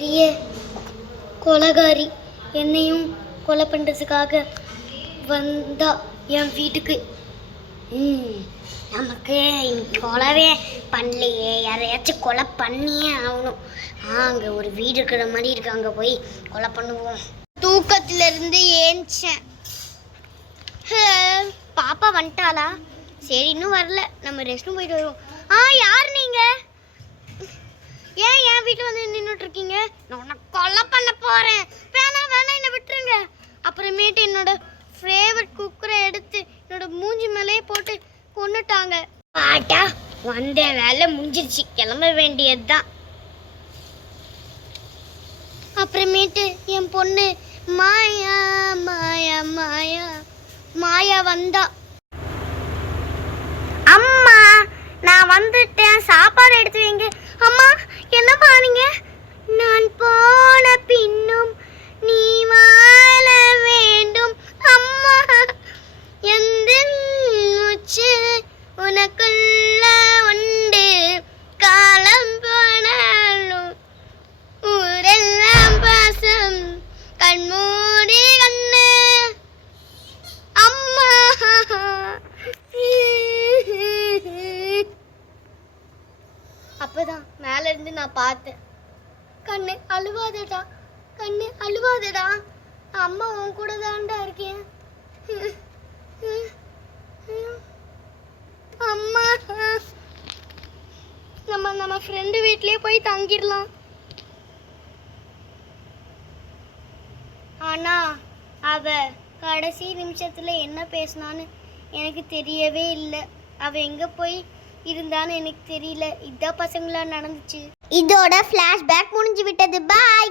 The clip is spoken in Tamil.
பெரிய கொலைகாரி என்னையும் கொலை பண்ணுறதுக்காக வந்தா என் வீட்டுக்கு. நமக்கு கொலைவே பண்ணலையே, யாரையாச்சும் கொலை பண்ணியே ஆகணும். அங்கே ஒரு வீடு இருக்கிற மாதிரி இருக்கு, அங்கே போய் கொலை பண்ணுவோம். தூக்கத்திலிருந்து ஏஞ்சேன். பாப்பா வந்துட்டாளா? சரி, இன்னும் வரல, நம்ம ரெஸ்ட் ரூம் போயிட்டு வருவோம். யார் நீங்கள்? ஏன் என் வீட்டில் வந்து நின்றுட்டு இருக்கீங்க? நான் உன்னை கொலை பண்ண போகிறேன். வேணாம் என்னை விட்டுருங்க. அப்புறமேட்டு என்னோட ஃபேவரட் குக்கரை எடுத்து என்னோட மூஞ்சி மேலே போட்டு கொண்டுட்டாங்க. பாட்டா வந்த வேலை முடிஞ்சிருச்சு, கிளம்ப வேண்டியது தான். அப்புறமேட்டு என் பொண்ணு மாயா மாயா மாயா மாயா வந்தா. அம்மா நான் வந்துட்டேன், சாப்பாடு எடுத்து வைங்க. அம்மா என்ன பாருங்க, நான் போன பின்னும் நீ வாழ வேண்டும். அம்மா எந்த மூச்சு உனக்குள்ள உண்டு, காலம் போனாலும் ஊரெல்லாம் பாசம், கண்மூடி கண்ணு. அம்மா அப்பதான் மேல இருந்து நான் பார்த்தேன். கண்ணு அழுவாதடா, கண்ணு அழுவாதடா, அம்மா உன் கூட தான்டா இருக்கேன். அம்மா நம்ம ஃப்ரெண்டு வீட்லயே போய் தங்கிடலாம். ஆனா அவ கடைசி நிமிஷத்துல என்ன பேசினான்னு எனக்கு தெரியவே இல்லை. அவ எங்க போய் இருந்தான்னு எனக்கு தெரியல. இதான் பசங்களா நடந்துச்சு. இதோட ஃபிளாஷ்பேக் முடிஞ்சு விட்டது. பாய்.